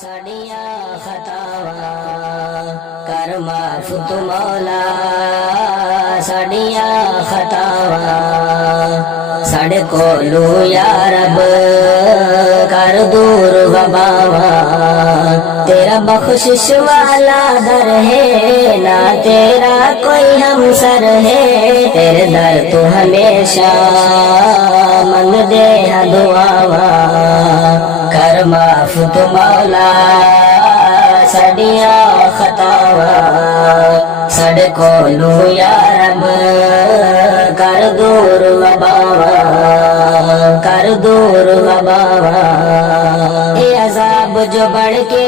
साड़िया खतावा कर माफ तू मौला साड़िया खतावा साढ़े कोलू या रब कर दूर वबावा तेरा बख्शिश वाला दर है ना तेरा कोई हमसर है तेरे दर तू हमेशा मंग दे दुआवा कर माफ तू मौला साड़िया खतावा साढ़े कोलू या रब कर दूर वबावा कर दूर वबावा ये अजाब जो बढ़ के